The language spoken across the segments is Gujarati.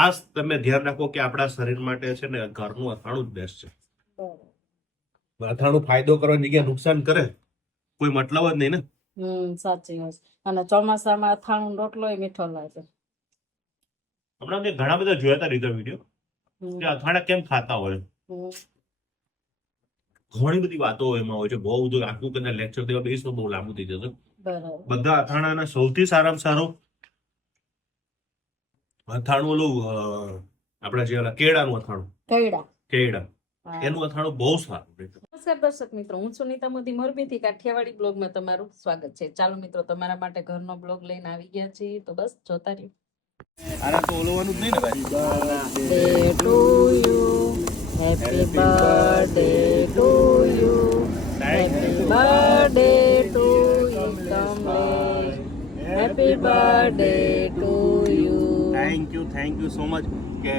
ખાસ તમે ધ્યાન રાખો કે આપણા શરીર માટે છે ને ઘરનું અથાણું જ બેસ્ટ છે. અથાણું ફાયદો કરવાની જગ્યાએ નુકસાન કરે. કોઈ મતલબ જ નહીં ને. હમ સાચી વાત. અને ચોમાસામાં અથાણું રોટલો મીઠો લાગે. હમણાં મેં ઘણા બધા જોયા હતા લીધા વીડિયો કે અથાણા કેમ ખાતા હોય ઘણી બધી વાતો એમાં હોય છે. બહુ બધું આખું કદાચ લેક્ચર દેવા બેસ તો બહુ લાંબુ થઈ જશે બધા અથાણાના સૌથી સારામાં સારું અથાણું ઓલું આપણા જે ઓલા કેળાનું અથાણું. કેળા. કેળા. એનું અથાણું બહુ સારું નમસ્કાર દર્શક મિત્રો હું સુનીતા મોદી મોરબીથી. કાઠિયાવાડી બ્લોગમાં તમારું સ્વાગત છે. ચાલો મિત્રો તમારા માટે ઘરનો બ્લોગ લઈને આવી ગયા છીએ. તો બસ જોતા રહ્યો. આના તો ઓલવાનું જ નહીં ને ભાઈ? You. Happy birthday to you. Happy birthday to you, Kamlesh. Happy birthday to you. Thank you thank you so much કે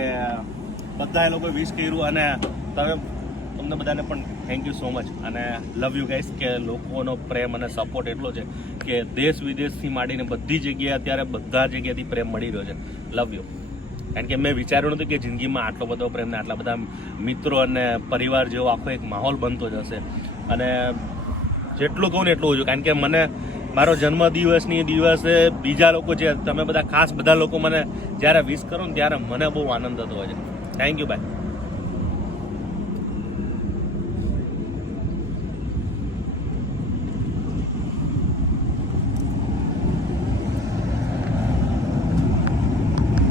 બધા એ લોકો વિશ કર્યું અને તમે તમને બધાને પણ થેન્ક યુ સો મચ અને લવ યુ ગાઈસ કે લોકોનો પ્રેમ અને સપોર્ટ એટલો છે કે દેશ વિદેશથી માંડીને બધી જગ્યાએ અત્યારે બધા જગ્યાએથી પ્રેમ મળી રહ્યો છે. લવ યુ કારણ કે મેં વિચાર્યું નહોતું કે જિંદગીમાં આટલો બધો પ્રેમ ને આટલા બધા મિત્રો અને પરિવાર જેવો આખો એક માહોલ બનતો જશે. અને જેટલું કહું ને એટલું ઓછું કારણ કે મને મારો જન્મદિવસની દિવસે બીજા લોકો જે તમે બધા ખાસ બધા લોકો મને જ્યારે વિશ કરો ને ત્યારે મને બહુ આનંદ થતો હોય છે. થેન્ક યુ ભાઈ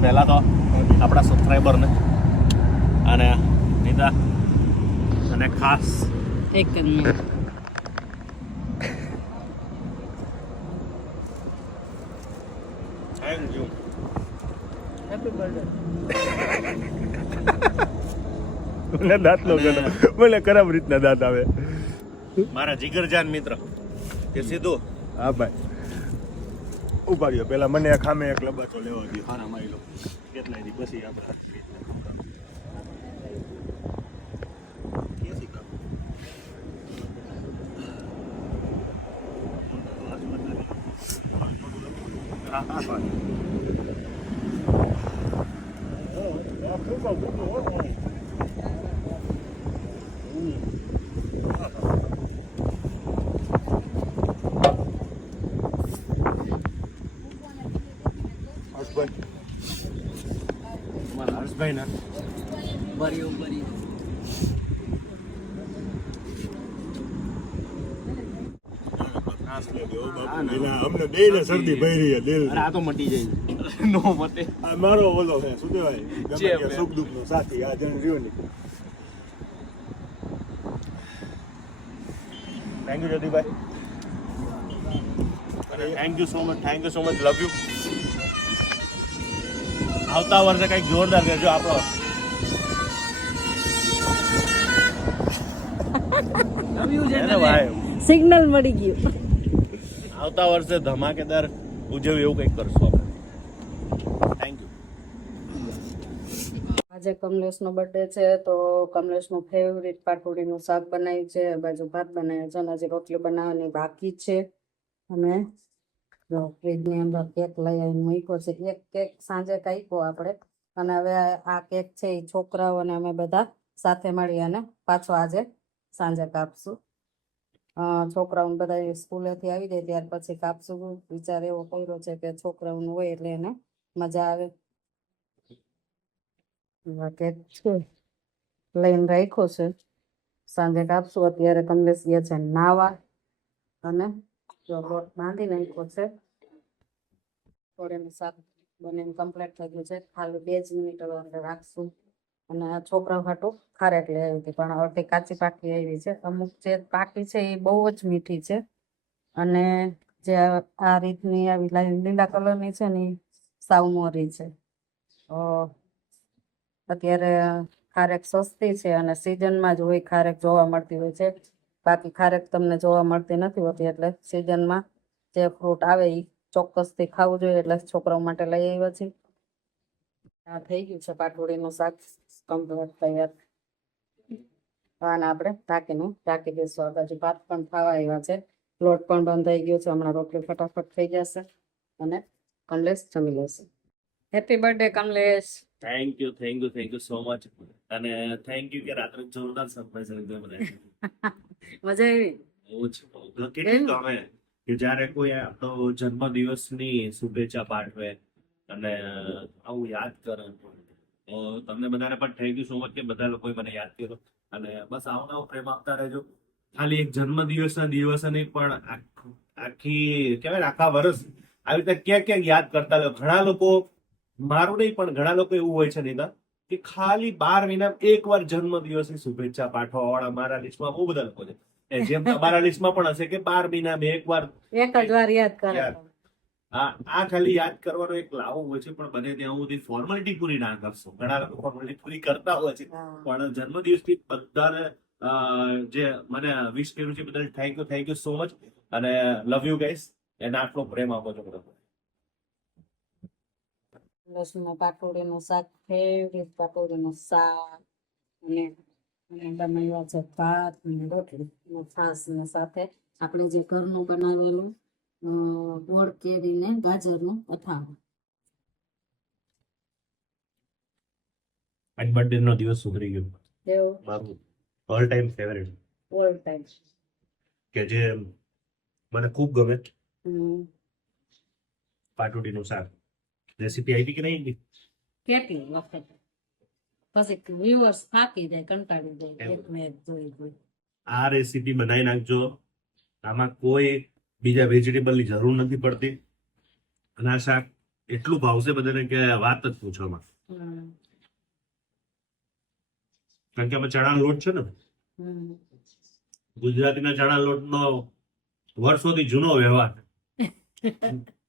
પહેલાં તો આપણા સબસ્ક્રાઈબરને અને નીતા અને ખાસ એક યુ હેપી બર્થડે મને દાંત નો ગણો. મને ખરાબ રીતના દાંત આવે. મારા જીગરજાન મિત્ર તે સીધો. હા ભાઈ. ઊભા રહ્યો. પેલા મને ખામે એક લબાચો લેવા દો હારા મારી લો કેટલાય દી પછી આપણે હા હા ભાઈ હસબન્ડ મારા હર્ષભાઈ ના બરી લેજો અમને શરદી ભરી છે દિલ આ તો મટી જાય. નો મટે. મારો ઓલો છે શું કહેવાય? સુખ દુઃખ નો સાથી આ જણ રહ્યો ને. થેન્ક યુ જયદીપભાઈ. અને thank you so much thank you so much love you આવતા વર્ષે કંઈક જોરદાર કરજો આપણો. સિગ્નલ મળી ગયું. આવતા વર્ષે ધમાકેદાર ઉજવ્યું એવું કંઈક કરશું આપણે. થેન્ક યુ આજે કમલેશનો બર્થડે છે, તો કમલેશનું ફેવરિટ પાટોડીનું શાક બનાવ્યું છે બાજુ ભાત બનાવ્યો છે, અને હજી રોટલી બનાવવાની બાકી છે. અને ફ્રીજની અંદર કેક લઈ આવીને મૂક્યો છે. એક કેક સાંજે કાપ્યો આપણે. અને હવે આ કેક છે એ છોકરાઓ અને અમે બધા સાથે મળી અને પાછો આજે સાંજે કાપશું. છોકરાઓને બધા સ્કૂલેથી આવી જાય ત્યાર પછી કાપશું વિચાર એવો કર્યો છે કે છોકરાઓનું હોય એટલે એને મજા આવે. કેક છે. લઈને રાખ્યો છે. સાંજે કાપશું અત્યારે કમલેશ ગયા છે નાવા અને જો લોટ બાંધી નાખ્યો છે. થોડીનું શાક બને કમ્પ્લીટ થઈ ગયું છે. ખાલી બે જ મિનિટ રાખશું. અને છોકરા હાટું ખારેક લઈ આવી હતી. પણ અડધી કાચી પાકી આવી છે. અમુક જે પાકી છે એ બહુ જ મીઠી છે. અને જે આ રીતની આવી લીલા કલરની છે ને સાવ મોરી છે. અત્યારે ખારેક સસ્તી છે અને સિઝનમાં જ હોય, ખારેક જોવા મળતી હોય છે. બાકી ખારેક તમને જોવા મળતી નથી હોતી એટલે સિઝનમાં જે ફ્રૂટ આવે એ ચોક્કસથી ખાવું જોઈએ એટલે છોકરાઓ માટે લઈ આવ્યા છે આ થઈ ગયું છે પાટોળીનું શાક. કમ્પ્લીટ તૈયાર આને આપણે ઢાંકીને ઢાંકી દઈશું. આ બાજુ ભાત પણ થવા આવ્યા છે. લોટ પણ બંધ થઈ ગયો છે. હમણાં રોટલી ફટાફટ થઈ જશે અને કમલેશ જમી લેશે. Happy birthday Kamlesh. Thank you thank you thank you so much અને થેન્ક યુ કે રાત્રે જોરદાર સરપ્રાઈઝ લીધો મને. મજા આવી. બહુ કેટલી ગમે કે જ્યારે કોઈ આપણો જન્મદિવસની શુભેચ્છા પાઠવે અને આવું યાદ કરે. તો તમને બધાને પણ થેન્ક યુ સો મચ કે બધા લોકોએ મને યાદ કર્યો. અને બસ આવો આવો પ્રેમ આપતા રહેજો. ખાલી એક જન્મદિવસના દિવસ નહીં પણ આખી કહેવાય આખા વર્ષ આવી રીતે ક્યાંક ક્યાંક યાદ કરતા રહ્યો ઘણા લોકો મારું નહીં પણ ઘણા લોકો એવું હોય છે નીતા કે ખાલી બાર મહિના એક વાર જન્મ દિવસની શુભેચ્છા પાઠવા વાળા મારા લિસ્ટમાં બહુ બધા લોકો છે. જેમ તમારા લિસ્ટમાં પણ હશે કે બાર મહિના એક વાર એક જ વાર યાદ કરે. આ આ ખાલી યાદ કરવાનો એક લાવો હોય છે પણ બને ત્યાં સુધી ફોર્માલિટી પૂરી ના કરશો. ઘણા લોકો ફોર્માલિટી પૂરી કરતા હોય છે. પણ જન્મદિવસથી બધાને જે મને વિશ કર્યું છે બદલ thank you thank you so much અને લવ યુ ગાઈસ એને આટલો પ્રેમ આપો છો બધા. લસણનું પાટોડીનું શાક ફેવરેટ પાટોડીનું શાક. અને અને બનાવ્યા છે ભાત રોટલી. સાથે આપણે જે ઘરનું બનાવેલું ગોળ કેરી ને ગાજરનું અથાણું. આજ બર્થડે નો દિવસ સુધરી ગયો. એવું? મારું all time favourite all time કે જે મને ખૂબ ગમે. પાટોટી નું શાક. રેસીપી આવી કે નહીં? કેટલી વખત? પછી વ્યુઅર્સ થાકી જાય કંટાળી જાય. એક મેં જોઈ જોઈ આ રેસીપી બનાવી નાખજો. આમાં કોઈ બીજા વેજીટેબલની જરૂર નથી પડતી. અને આ શાક એટલું ભાવશે બધાને કે વાત જ પૂછવામાં. કારણ કે અમે ચણા લોટ છે ને. ગુજરાતીના ચણા લોટનો વર્ષોથી જૂનો વ્યવહાર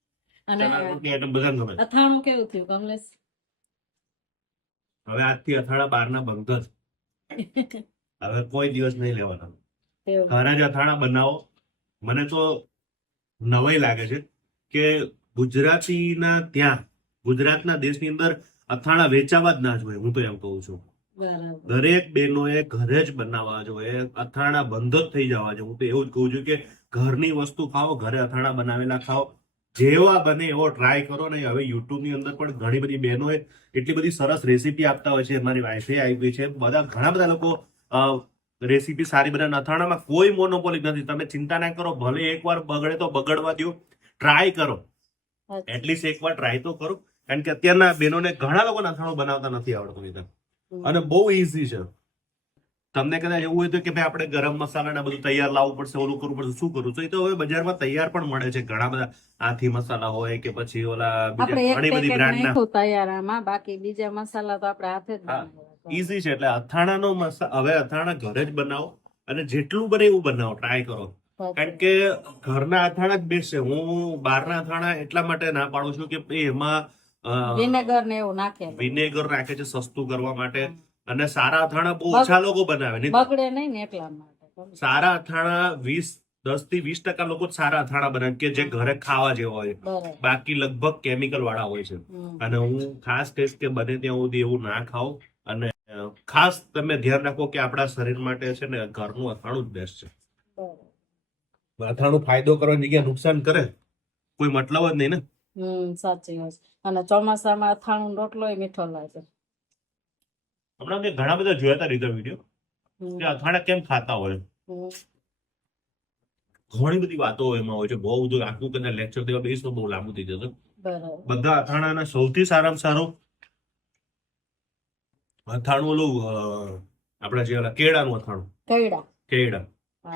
અથાણું કેવું થયું કમલેશ? હવે આજથી અથાણા બહારના બંધ જ. હવે કોઈ દિવસ નહીં લેવાના. ઘરે જ અથાણા બનાવો. મને તો નવાઈ લાગે છે કે ગુજરાતીના ત્યાં ગુજરાતના દેશની અંદર અથાણા વેચાવા જ ના જોઈએ હું તો એમ કહું છું. દરેક બહેનોએ ઘરે જ બનાવવા જોઈએ અથાણા બંધ જ થઈ જવા જોઈએ. હું તો એવું જ કહું છું કે ઘરની વસ્તુ ખાઓ ઘરે અથાણા બનાવેલા ખાઓ. જેવા બને એવો ટ્રાય કરો ને હવે યુટ્યુબની અંદર પણ ઘણી બધી બહેનોએ એટલી બધી સરસ રેસીપી આપતા હોય છે. મારી વાઈફે આવી છે. બધા ઘણા બધા લોકો રેસીપી સારી બનાવે અથાણામાં કોઈ મોનોપોલી નથી. તમે ચિંતા ના કરો ભલે એકવાર બગડે તો બગડવા દો ટ્રાય કરો. એટલીસ્ટ એકવાર ટ્રાય તો કરો. કારણ કે અત્યારના બહેનોને ઘણા લોકોને અથાણું બનાવતા નથી આવડતું નીતા અને બહુ ઈઝી છે. તમને કદાચ એવું હોય તો કે ભાઈ આપણે ગરમ મસાલા ને બધું તૈયાર લાવવું પડશે ઓલું કરવું પડશે શું કરવું? તો એ તો હવે બજારમાં તૈયાર પણ મળે છે. ઘણા બધા આથી મસાલા હોય કે પછી ઓલા ઘણી બધી બ્રાન્ડ બ્રાન્ડના તૈયાર બાકી બીજા મસાલા તો આપણે હાથે જ. ઈઝી છે એટલે અથાણાનો હવે અથાણા ઘરે જ બનાવો અને જેટલું બને એવું બનાવો ટ્રાય કરો. કારણ કે ઘરના અથાણા જ બેસ્ટ છે. હું બહારના અથાણા એટલા માટે ના પાડું છું કે એમાં વિનેગર ને એવું નાખે. વિનેગર રાખે છે સસ્તું કરવા માટે. અને સારા અથાણા બહુ ઓછા લોકો બનાવે નહીં બગડે નહીં ને એટલા માટે. સારા અથાણા વીસ દસથી વીસ ટકા લોકો સારા અથાણા બનાવે કે જે ઘરે ખાવા જેવા હોય. બાકી લગભગ કેમિકલ વાળા હોય છે. અને હું ખાસ કહીશ કે બને ત્યાં સુધી એવું ના ખાઓ અને ખાસ તમે ધ્યાન રાખો કે આપણા શરીર માટે છે ને ઘરનું અથાણું જ બેસ્ટ છે. અથાણું ફાયદો કરવાની જગ્યાએ નુકસાન કરે? કોઈ મતલબ જ નહીં ને? હમ સાચી વાત અને ચોમાસામાં અથાણું રોટલો મીઠો લાગે. હમણાં મેં ઘણા બધા જોયા હતા રીતર વીડિયો કે અથાણા કેમ ખાતા હોય? ઘણી બધી વાતો એમાં હોય છે. બહુ બધું આખું કદાચ લેક્ચર દેવા બેસ તો બહુ લાંબુ થઈ જશે. બધા અથાણાના સૌથી સારામાં સારું અથાણું ઓલું આપણા જે ઓલા કેળાનું અથાણું. કેળા. કેળા.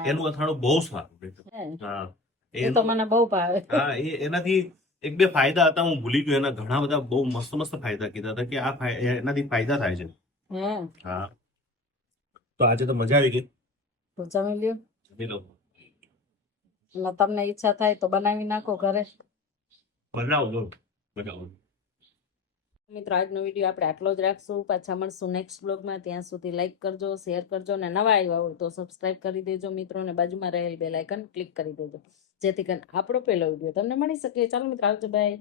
એનું અથાણું બહુ સારું હા. એ તો મને બહુ ભાવે. હા એ એનાથી એક બે ફાયદા હતા હું ભૂલી ગયો. એના ઘણા બધા બહુ મસ્ત મસ્ત ફાયદા કીધા હતા કે આ એનાથી ફાયદા થાય છે. હા. તો આજે તો મજા આવી ગઈ. તો જમી લ્યો. જમી લો તમને ઈચ્છા થાય તો બનાવી નાખો ઘરે. બનાવો બનાવો. મિત્રો, આજનો વીડિયો આપણે આટલો જ રાખશું. પાછા મળશું નેક્સ્ટ બ્લોગમાં ત્યાં સુધી લાઇક કરજો શેર કરજો અને નવા આવ્યા હોય તો સબસ્ક્રાઇબ કરી દેજો મિત્રો અને બાજુમાં રહેલ બે લાઇકન ક્લિક કરી દેજો. જેથી કરીને આપણો પહેલો વીડિયો તમને મળી શકે. ચાલો મિત્રો, આવજો બાય